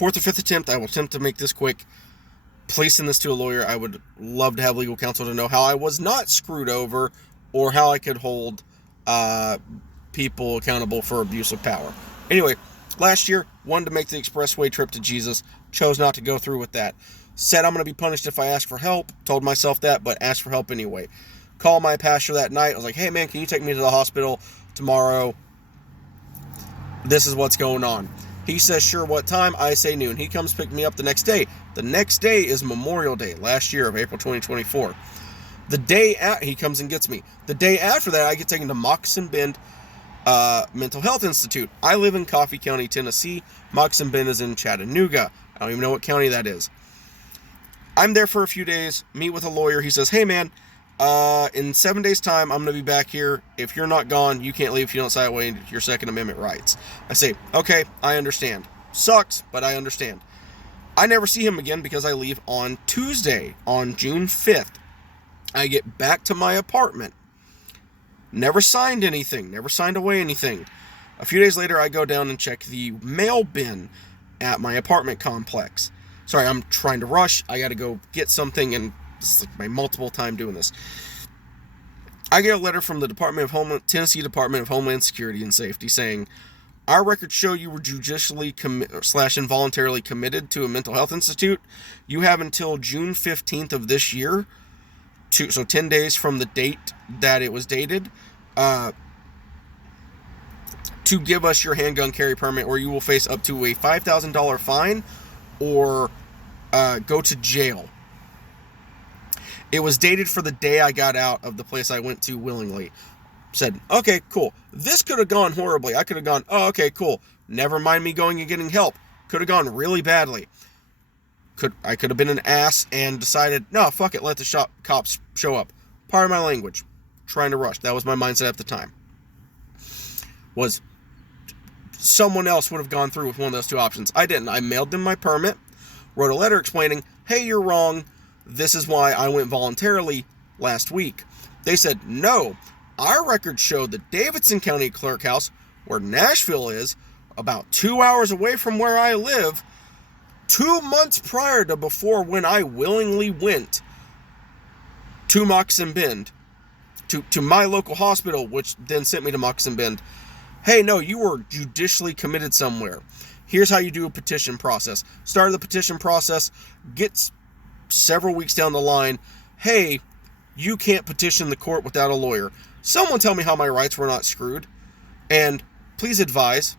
fourth or fifth attempt, I will attempt to make this quick. Please send this to a lawyer. I would love to have legal counsel to know how I was not screwed over or how I could hold people accountable for abuse of power. Anyway, last year, wanted to make the expressway trip to Jesus. Chose not to go through with that. Said I'm going to be punished if I ask for help. Told myself that, but asked for help anyway. Called my pastor that night. I was like, hey man, can you take me to the hospital tomorrow? This is what's going on. He says, sure, what time? I say noon. He comes pick me up the next day. The next day is Memorial Day, last year of April 2024. The day after, he comes and gets me. The day after that, I get taken to Moccasin Bend Mental Health Institute. I live in Coffee County, Tennessee. Moccasin Bend is in Chattanooga. I don't even know what county that is. I'm there for a few days, meet with a lawyer. He says, hey man, in 7 days time, I'm going to be back here. If you're not gone, you can't leave if you don't sign away your Second Amendment rights. I say, okay, I understand. Sucks, but I understand. I never see him again because I leave on Tuesday, on June 5th. I get back to my apartment. Never signed anything, never signed away anything. A few days later, I go down and check the mail bin at my apartment complex. Sorry, I'm trying to rush. I got to go get something, and this is like my multiple time doing this. I get a letter from the Tennessee Department of Homeland Security and Safety saying, our records show you were judicially / involuntarily committed to a mental health institute. You have until June 15th of this year, so 10 days from the date that it was dated, to give us your handgun carry permit, or you will face up to a $5,000 fine or go to jail. It was dated for the day I got out of the place I went to willingly. Said, okay, cool. This could have gone horribly. I could have gone, oh, okay, cool. Never mind me going and getting help. Could have gone really badly. I could have been an ass and decided, no, fuck it, let the cops show up. Pardon my language. Trying to rush. That was my mindset at the time. Was someone else would have gone through with one of those two options. I didn't. I mailed them my permit, wrote a letter explaining, hey, you're wrong. This is why I went voluntarily last week. They said, no, our records showed the Davidson County Clerk House, where Nashville is, about 2 hours away from where I live, 2 months prior to before when I willingly went to Moccasin Bend, to my local hospital, which then sent me to Moccasin Bend. Hey, no, you were judicially committed somewhere. Here's how you do a petition process. Started the petition process, gets several weeks down the line, hey, you can't petition the court without a lawyer. Someone tell me how my rights were not screwed. And please advise,